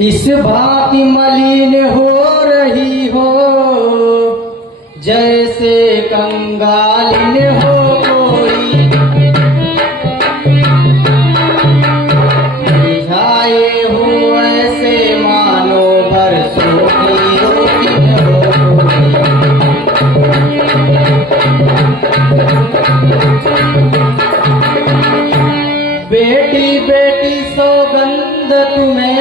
इस भांति मलिन हो रही हो जैसे कंगालिन हो कोई, रिझाए हो ऐसे मानो बरसों की रोगिन हो कोई। बेटी बेटी सौगंध तुम्हें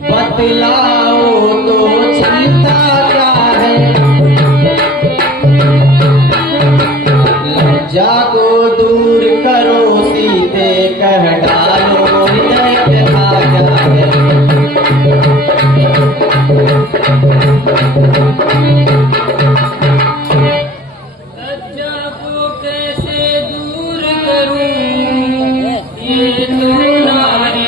बतलाओ तो चिंता क्या है, लज्जा को दूर करो सीधे कह डालो हृदय व्यथा क्या है। लज्जा को कैसे दूर करूं, ये तो नारी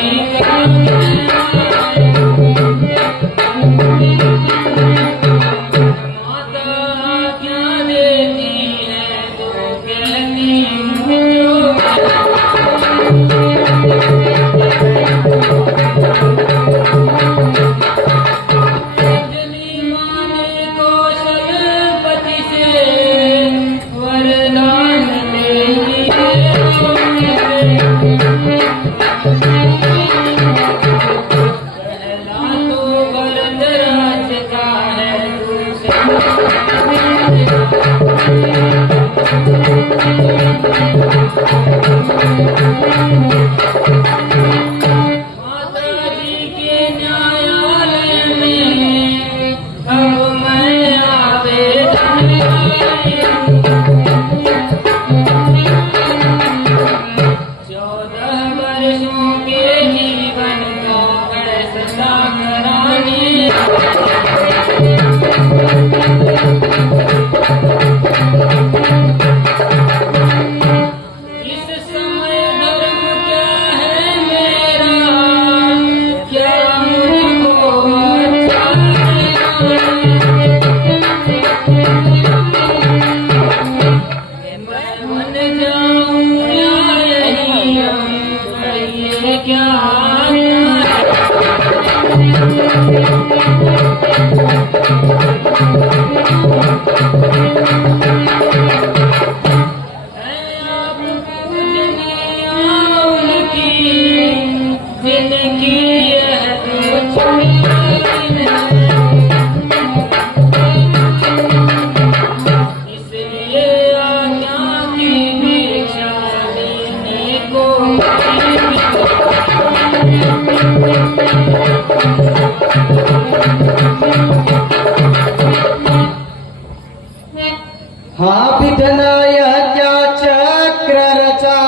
हाँ विधना यह क्या चक्र रचा,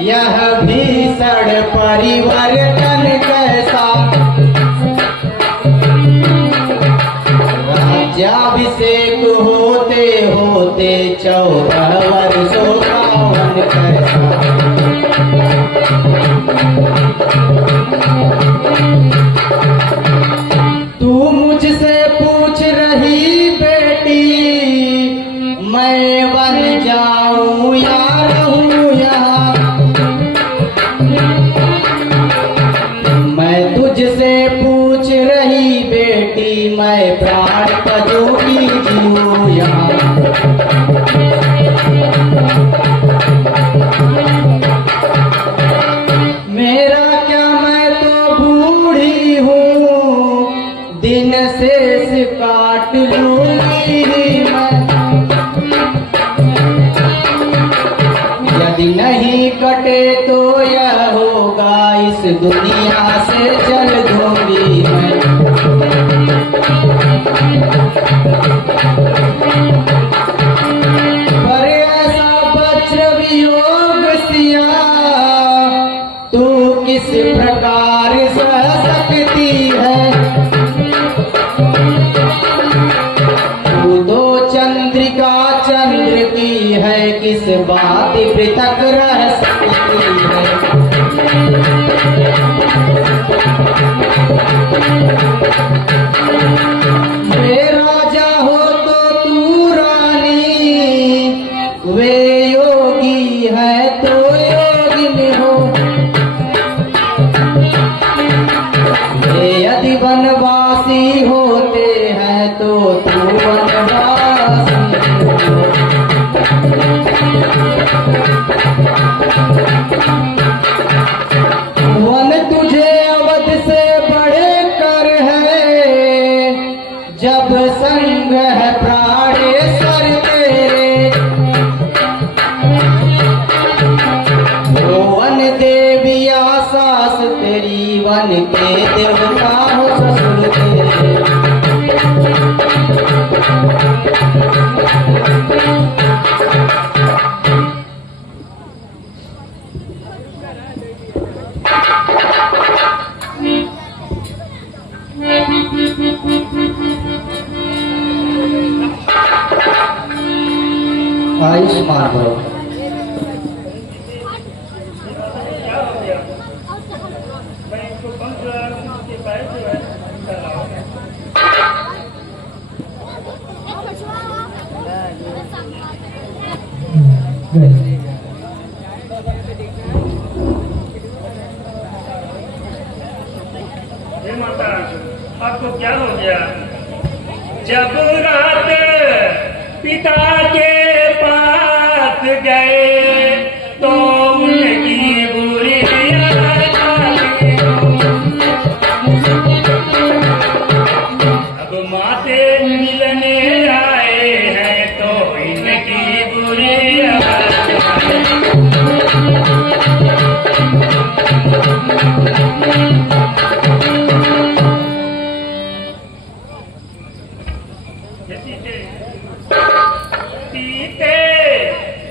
यह भीषण परिवर्तन कैसा, राज्याभिषेक होते होते 14 वर्षों का वन कैसा। तू मुझसे पूछ रही बेटी, मैं बन जाऊं या रहूं यहाँ, मैं तुझसे पूछ रही बेटी, मैं प्राण पजोगी जीऊं यहाँ। मेरा क्या मैं तो बूढ़ी हूँ, दिन शेष काट लूंगी मैं, यदि नहीं कटे तो यह होगा इस दुनिया से चल दूंगी मैं। पर ऐसा वज्र वियोग सिया, तू किस प्रकार सह सकती है, तू दो चंद्रिका चंद्र की है, किस बात पृथक रह सकती है। वे राजा हो तो तू रानी, वे योगी है तो योगिनी हो, वन तुझे अवध से बढ़े कर है, जब संग है प्राणेश्वर तेरे। ओ वन देविया सास तेरी, वन के देवता हो ससुर तेरे। आयुष्मान भव। हे माता, आपको क्या हो गया? जब रात पिता के पास गए तो उनकी बुरी याद आई। अब माँ से मिलने आए हैं तो इनकी बुरी याद आई। पीते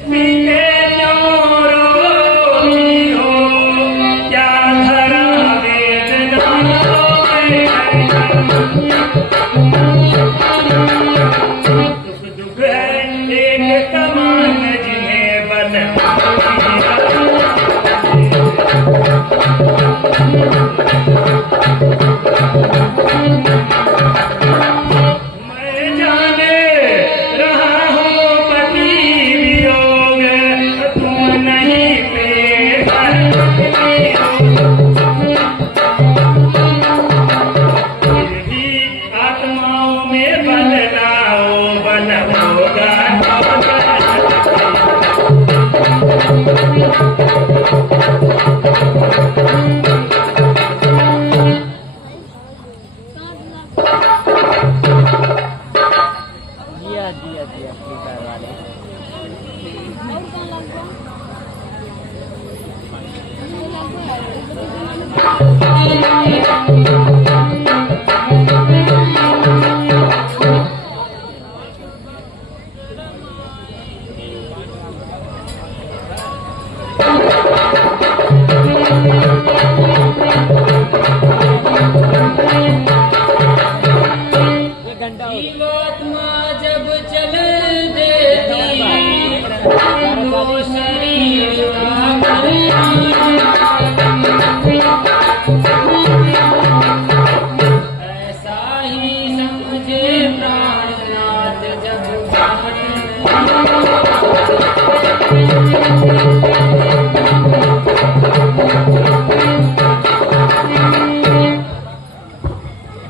पीते रोती हो, क्या धरा वेदना दुख दुख है एक समान जिन्हें बना। मैं जाने रहा हूँ पति वियोग, तुम नहीं पे फिर भी आत्माओं में बदलाओ, बल होगा जीवात्मा जब चल देती तो शरीर ऐसा ही समझे प्राणनाथ जब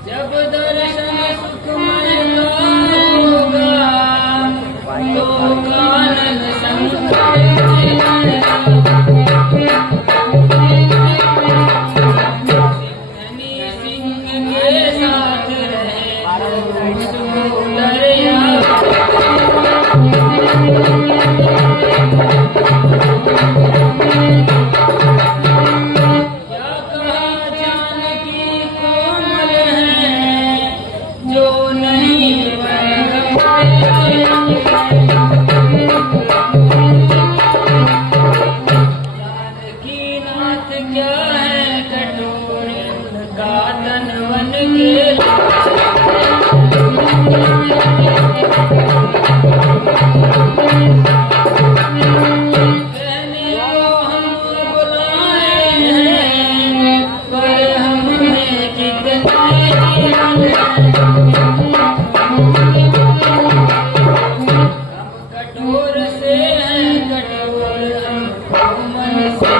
जब दर्शन सुखमय होगा तो कानन सिंह के साथ रहे दरिया। क्या कहा जानकी कोमल है जो नहीं जानकी नाथ क्या है कठोर का तन वन के कहने को हम बुलाए हैं पर हमें कितने कठोर से हैं कठोर हम मन से।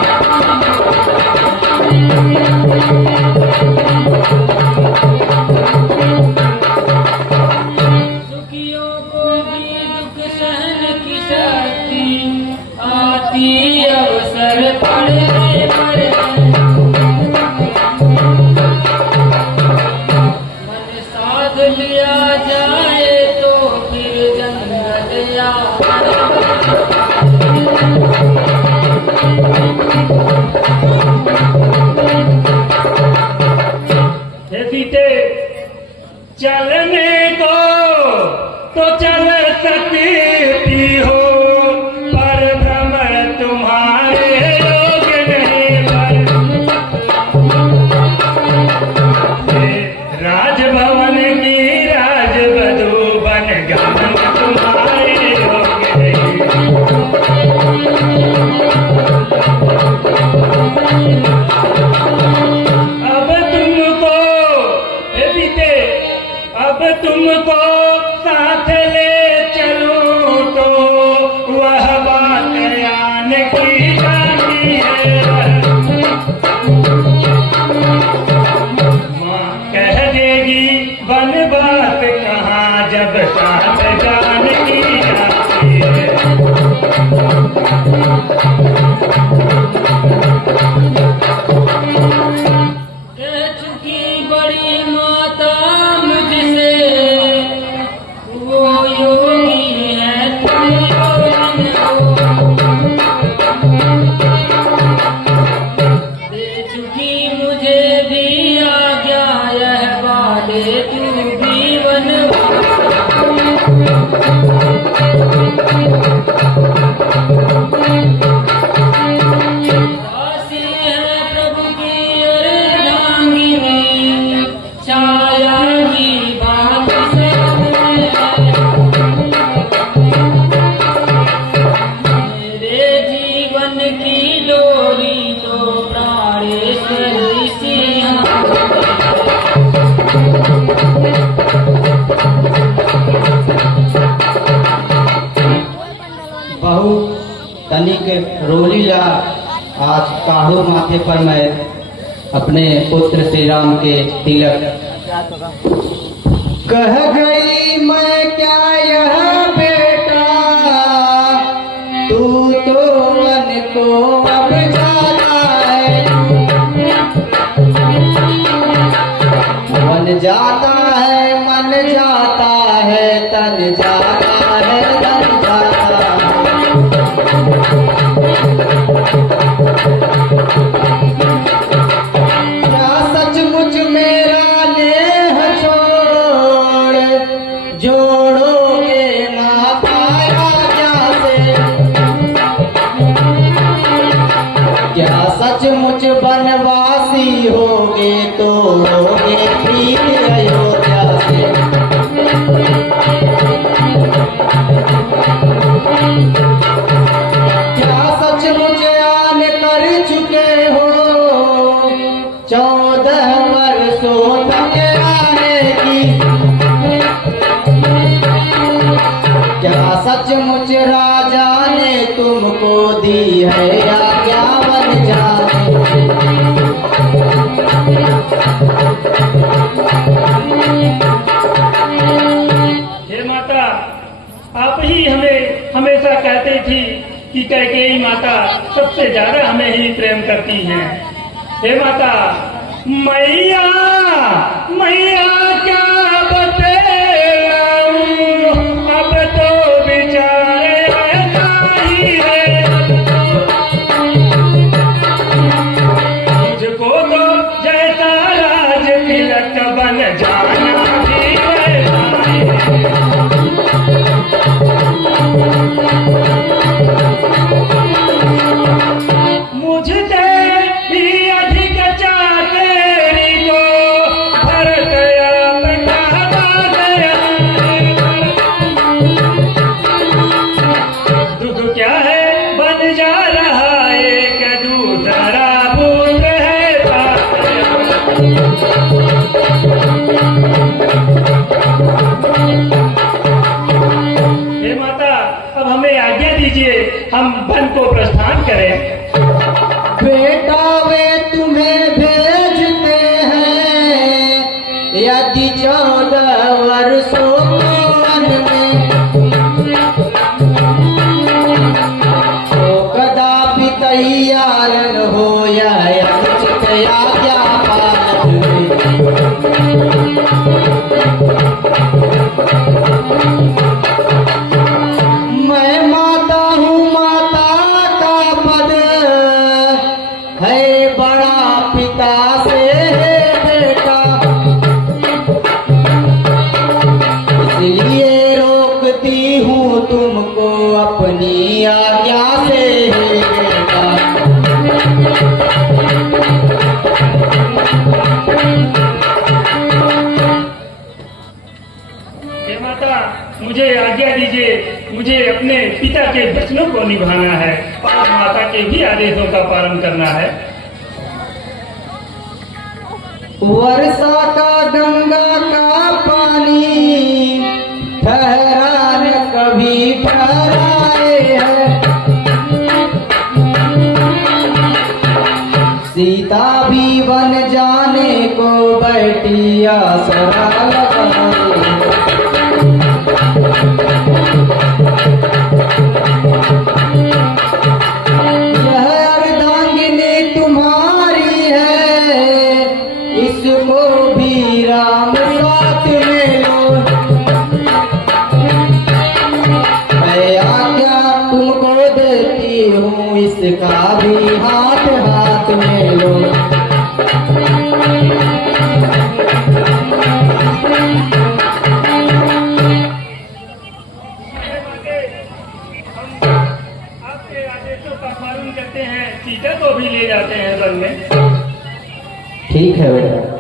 सुखियों को भी दुख सहन की शक्ति आज की अवसर पड़े मन साध लिया जाए तो फिर जन्नत या हे सीते चलने को तो चल सकती हो, पर भ्रमण तुम्हारे योग नहीं पर राजभवन की राजवधू बन गमन तुम्हारे योग अब तुमको बीते, अब तुमको साथ ले चलूं तो वह बात यान की जानी है। माँ कह देगी बन बात कहाँ जब साथ जान की जाती है। कह चुकी बड़ी माता मुझसे वो योगी है दे चुकी मुझे भी आज्ञा यह वाले तू भी दासी है प्रभु की अर्धांगिनी छाया की बात सब में मेरे जीवन की डोरी तो प्राणेश्वरी सिंह बहु तनिक रोलीला आज काढ़ो माथे पर मैं अपने पुत्र श्री राम के तिलक कह गई मैं क्या यह बेटा तू तो मन को अब जाता है मन जाता है मन जाता है तन जाता है तन जाता है क्या सचमुच मेरा नेह छोड़ जोड़ोगे नाता राजा से क्या सचमुच बनवासी होगे तो होगे प्रिय अयोध्या से क्या सचमुच आन कर चुके हो 14 वर्षों तक आएगी क्या सचमुच राजा ने तुमको दी है आज्ञा बन जाने हे माता, आप ही हमें हमेशा कहती थी कि कैकेयी माता सबसे ज्यादा हमें ही प्रेम करती हैं। हे माता, मैया मैया क्या बतलाऊं, अब तो विचार ऐसा ही है। मुझको तो जैसा राज तिलक बन जाना भी वैसा ही है। मुझसे भी अधिक चाकरी को भरत अपना गया। दुख क्या है बन जा रहा एक दूसरा पुत्र है हे माता, अब हमें आज्ञा दीजिए, हम वन को प्रस्थान करें। बेटा वे तुम्हें भेजते हैं यदि 14 वर्षों वन में तो कदा अपनी आज्ञा से हिलेगा। हे माता, मुझे आज्ञा दीजिए, मुझे अपने पिता के वचनों को निभाना है और माता के भी आदेशों का पालन करना है। वर्षा का गंगा का पानी ठहरा न कभी ठहराए है। सीता भी बन जाने को बैठी आसरा लगाए। यह अर्धांगिनी तुम्हारी है, इसको भी राम साथ में लो। मैं आज्ञा तुमको देती हूँ, इसका भी हाथ हाथ में लो। आपके आदेशों का पालन करते हैं, सीता को भी ले जाते हैं वन में। ठीक है बेटा।